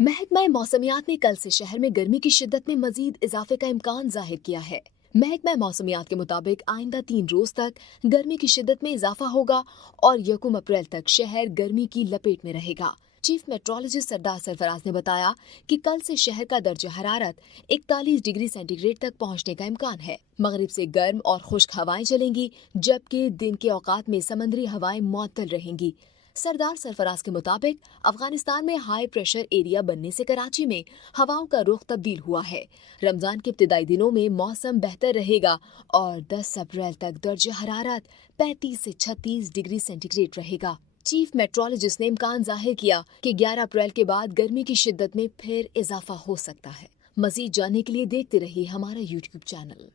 महकमा मौसमियात ने कल से शहर में गर्मी की शिद्दत में मजीद इजाफे का इम्कान जाहिर किया है। महकमा मौसमियात के मुताबिक आइंदा 3 रोज तक गर्मी की शिद्दत में इजाफा होगा और 1 अप्रैल तक शहर गर्मी की लपेट में रहेगा। चीफ मेट्रोलॉजिस्ट सरदार सरफराज ने बताया कि कल से शहर का दर्जा हरारत 41 डिग्री सेंटीग्रेड तक पहुंचने का इम्कान है। मगरिब से गर्म और खुश्क हवाएं चलेंगी, जबकि दिन के औकात में समंदरी हवाएं मुअत्तल रहेंगी। सरदार सरफराज के मुताबिक अफगानिस्तान में हाई प्रेशर एरिया बनने से कराची में हवाओं का रुख तब्दील हुआ है। रमजान के इब्तिदाई दिनों में मौसम बेहतर रहेगा और 10 अप्रैल तक दर्जा हरारत 35 से 36 डिग्री सेंटीग्रेड रहेगा। चीफ मेट्रोलॉजिस्ट ने इम्कान जाहिर किया कि 11 अप्रैल के बाद गर्मी की शिद्दत में फिर इजाफा हो सकता है। मजीद जानने के लिए देखते रहिए हमारा YouTube चैनल।